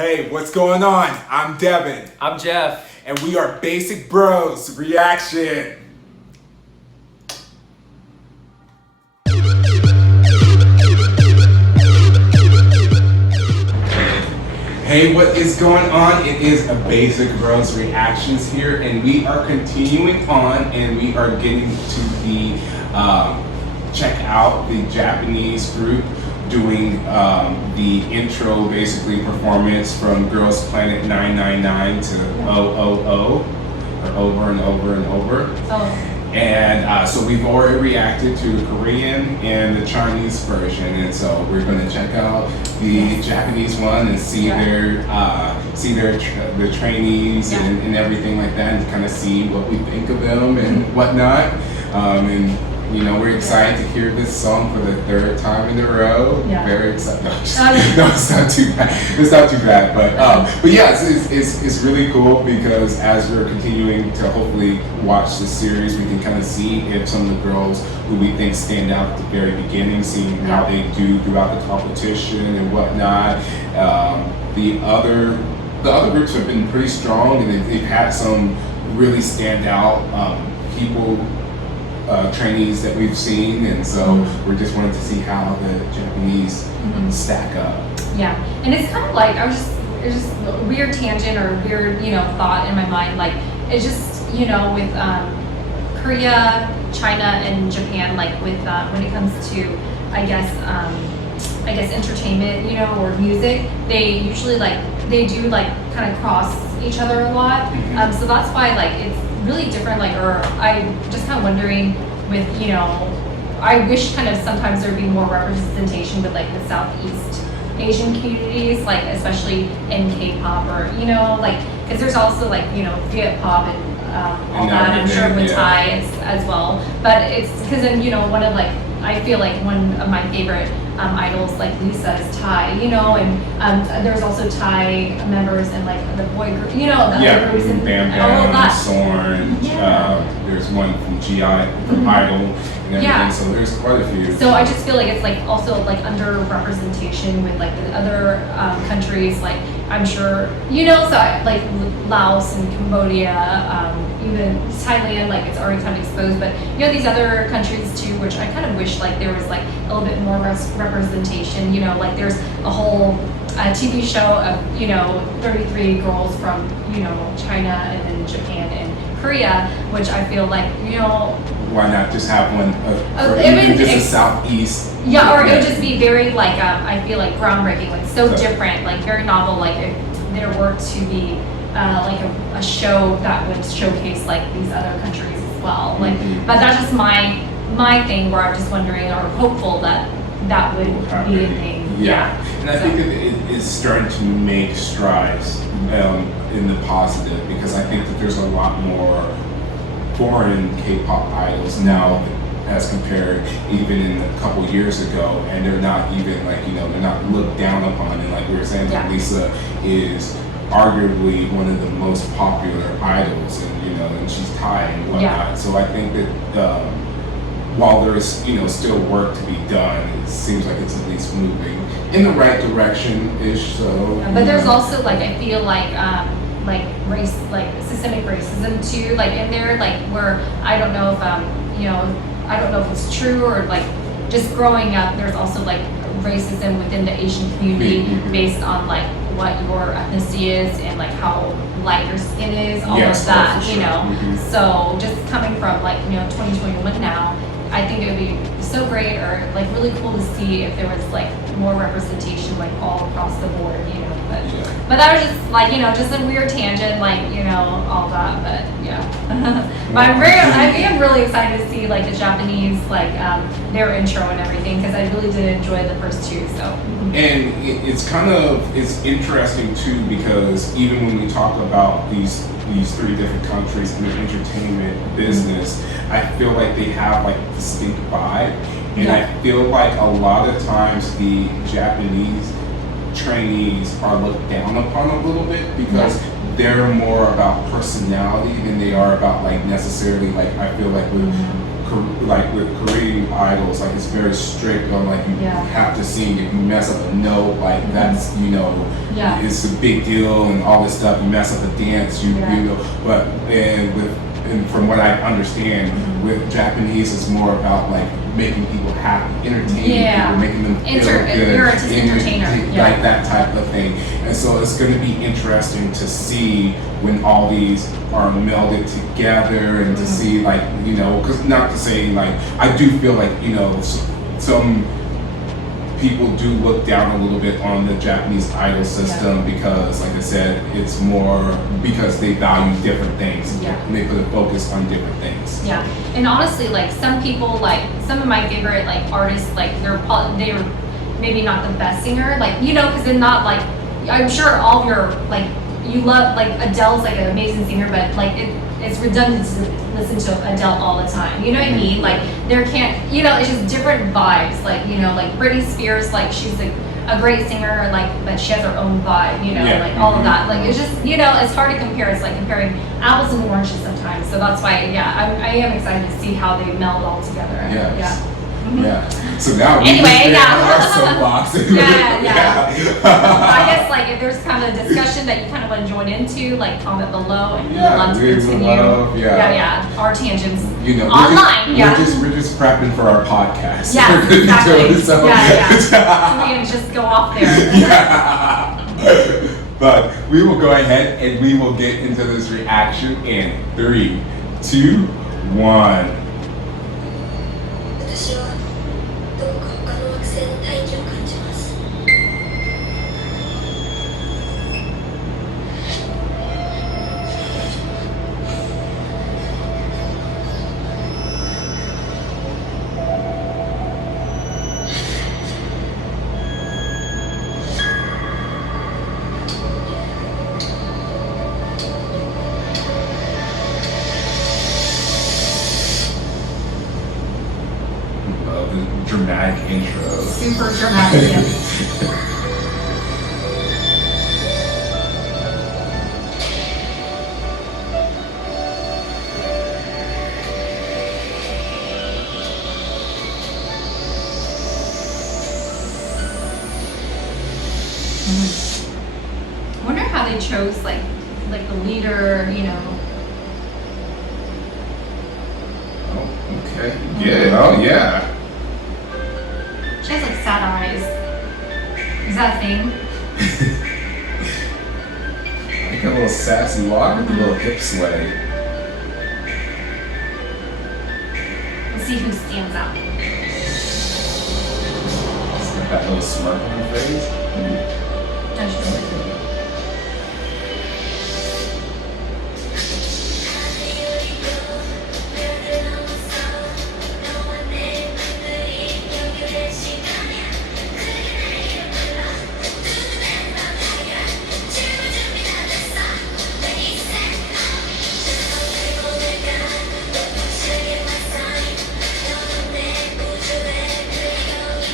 Hey, what's going on? I'm Devin, I'm Jeff. and we are Basic Bros Reaction. Hey, what is going on? It is a Basic Bros Reactions here, and we are continuing on, and we are getting to the check out the Japanese group doing the intro, basically performance from Girls Planet 999 to O.O.O, or Over and Over and Over. Oh. And so we've already reacted to the Korean and the Chinese version, and so we're going to check out the Japanese one and see their trainees and everything like that, and kind of see what we think of them and whatnot. And you know, we're excited to hear this song for the third time in a row. Yeah. Very excited. No, it's not too bad. It's not too bad. But yeah, it's really cool because as we're continuing to hopefully watch this series, we can kind of see if some of the girls who we think stand out at the very beginning, seeing how they do throughout the competition and whatnot. The other groups have been pretty strong, and they've had some really standout people. Trainees that we've seen, and so we're just wanting to see how the Japanese stack up. Yeah, and it's kind of like it's just a weird tangent or weird, thought in my mind. Like it's just, with Korea, China, and Japan, like with when it comes to, I guess entertainment, or music, they usually they do kind of cross each other a lot. So that's why it's really different. Or I just kind of wondering with, I wish kind of sometimes there'd be more representation with the Southeast Asian communities, especially in K-pop or, because there's also Viet pop and all that. I'm sure with Thai as well. But it's because then, one of I feel like one of my favorite idols, Lisa, is Thai, and there's also Thai members and the boy group, the other groups and Bam all of that. Sorn, there's one from GI, from Idol, and everything, so there's quite a few. So I just feel like it's also under representation with the other countries, I'm sure, so Laos and Cambodia, even Thailand, it's already kind of exposed, but these other countries too, which I kind of wish there was a little bit more representation. There's a whole TV show of 33 girls from China and then Japan and Korea, which I feel why not just have one just a Southeast? Yeah, or it would just be very I feel groundbreaking, so different, very novel. If there were to be a show that would showcase these other countries as well. But that's just my thing, where I'm just wondering or hopeful that would be a thing. Yeah. And I think it is starting to make strides in the positive, because I think that there's a lot more foreign K-pop idols now as compared even in a couple years ago, and they're not even they're not looked down upon. And like we were saying, Lisa is arguably one of the most popular idols, and and she's Thai and whatnot. Yeah. So I think that while there is still work to be done, it seems like it's at least moving in the right direction ish. So but there's also I feel race, systemic racism too, in there, where I don't know if I don't know if it's true, or just growing up, there's also racism within the Asian community based on what your ethnicity is and how light your skin is, all of that, So just coming from 2021 now, I think it would be so great, or really cool to see if there was more representation all across the board, But that was just just a weird tangent, all that. But yeah. But I am really excited to see the Japanese their intro and everything, because I really did enjoy the first two. So. And it's interesting too, because even when we talk about these three different countries in the entertainment business, I feel like they have distinct vibe, and I feel like a lot of times the Japanese trainees are looked down upon a little bit, because they're more about personality than they are about necessarily I feel with like with Korean idols, like it's very strict on like you have to sing. If you mess up a note, like that's it's a big deal and all this stuff. You mess up a dance, you know. But and from what I understand, with Japanese, it's more about like making people happy, entertaining people, making them feel good, you're an entertainer, like that type of thing. And so it's going to be interesting to see when all these are melded together and to see like because not to say like I do feel like some people do look down a little bit on the Japanese idol system because, like I said, it's more because they value different things and they put a focus on different things. Yeah, and honestly, like some people, like some of my favorite like artists, like they're maybe not the best singer, like because they're not like I'm sure all of your like you love like Adele's like an amazing singer, but like it's redundant to listen to Adele all the time. You know what I mean? Like there can't, it's just different vibes. Like like Britney Spears, like she's a great singer, like but she has her own vibe. Like all of that. Like it's just it's hard to compare. It's like comparing apples and oranges sometimes. So that's why I am excited to see how they meld all together. Yeah. So now anyway, our soapbox. I guess like if there's kind of a discussion that you kind of want to join into, like comment below and we'd love to continue. Our tangents. Online. We're just prepping for our podcast. Yeah, exactly. So we can just go off there. But we will go ahead and we will get into this reaction in 3, 2, 1. 私はどこか他の惑星の大気を感じます。Dramatic intro. Super dramatic. I wonder how they chose like the leader, Oh, okay. Yeah. Oh, yeah. She has like sad eyes. Is that a thing? Like a little sassy walk with a little hip sway. Let's see who stands out. She's got that little smirk on her face. That's just really cool.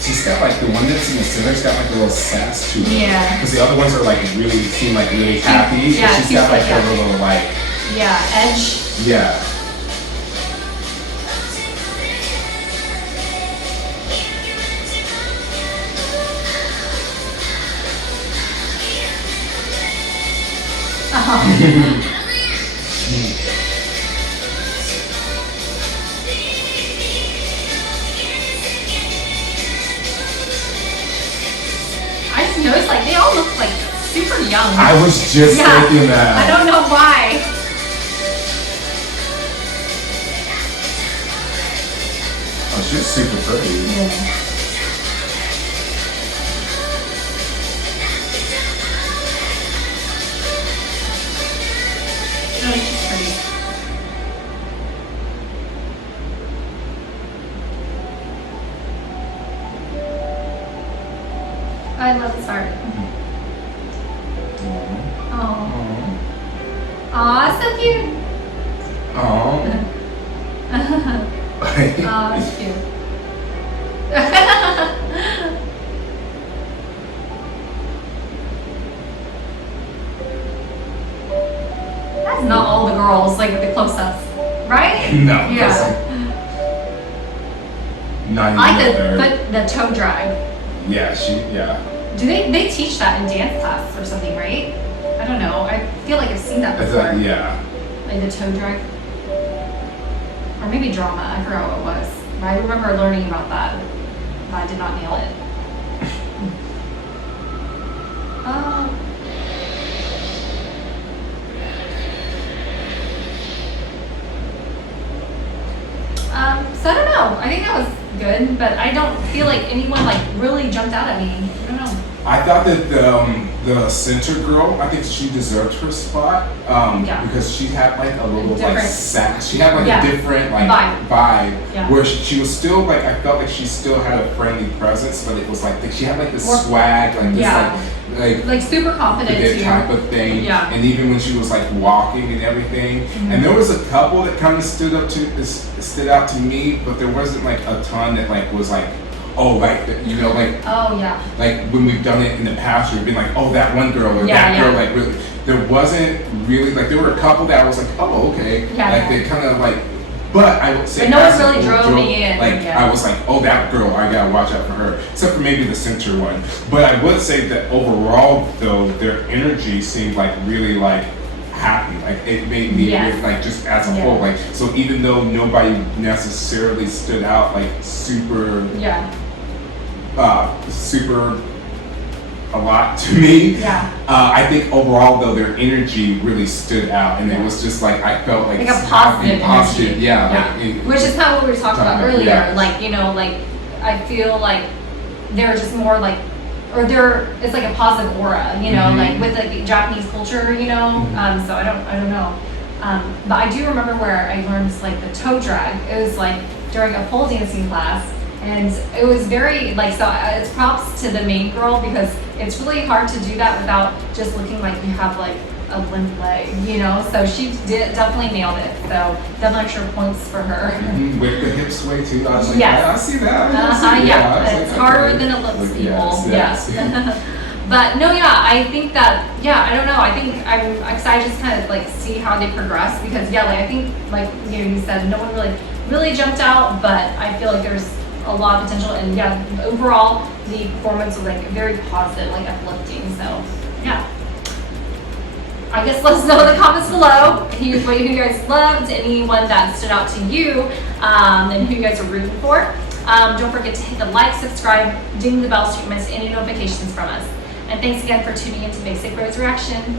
She's got like the one that's in the center's got like a little sass to it. Yeah. Because the other ones are like seem like really happy. Yeah, She's got like a little like. Yeah, edge. Yeah. I just noticed like they all look like super young. I was just thinking that. I don't know why. Oh, she's super pretty. Yeah. No, she's pretty. I love this art. Oh. Aw, so cute. Oh. Oh, that's cute. That's not all the girls, like with the close-ups, right? No. Yeah. not even I like a third. the toe drag. Yeah, yeah. Do they teach that in dance class or something, right? I don't know. I feel like I've seen that before. Yeah. Like the toe drag. Or maybe drama. I forgot what it was. But I remember learning about that. But I did not nail it. So I don't know. I think that was good, but I don't feel like anyone like really jumped out at me. I don't know. I thought that the center girl, I think she deserved her spot because she had like a little like sass. She had like a different like vibe where she was still like, I felt like she still had a friendly presence, but it was like she had like this swag, like this like super confident too. type of thing. Yeah. And even when she was like walking and everything, and there was a couple that kind of stood out to me, but there wasn't like a ton that like was like, oh, like, you know, like, oh yeah, like when we've done it in the past, we've been like, oh, that one girl or that girl, like, really, there wasn't really, like, there were a couple that I was like, oh, okay, like, they kind of like, but I would say, but no one really drove me in. Like, I was like, oh, that girl, I gotta watch out for her, except for maybe the center one. But I would say that overall, though, their energy seemed like really like happy, like it made me like just as a whole, like, so even though nobody necessarily stood out like super super a lot to me. I think overall though their energy really stood out, and it was just like I felt like a positive energy. Like, which is kind of what we were talking about earlier. Like, you know, like I feel like they're just more like, or it's like a positive aura, you know, like with like Japanese culture, you know. So I don't know. But I do remember where I learned like the toe drag. It was like during a pole dancing class. And it was very, like, so it's props to the main girl because it's really hard to do that without just looking like you have, like, a limp leg, you know? So she definitely nailed it. So definitely extra points for her. With the hip sway, too. I was like, I see that. It's harder than it looks, people. Yes. But no, I think that, I don't know. I think I'm excited to just kind of, like, see how they progress because, like, I think, like, you said, no one really jumped out, but I feel like there's a lot of potential, and overall the performance was like very positive, like uplifting. So I guess let us know in the comments below who you guys loved, anyone that stood out to you, and who you guys are rooting for. Don't forget to hit the like, subscribe, ding the bell so you don't miss any notifications from us. And thanks again for tuning into Basic Rose Reaction.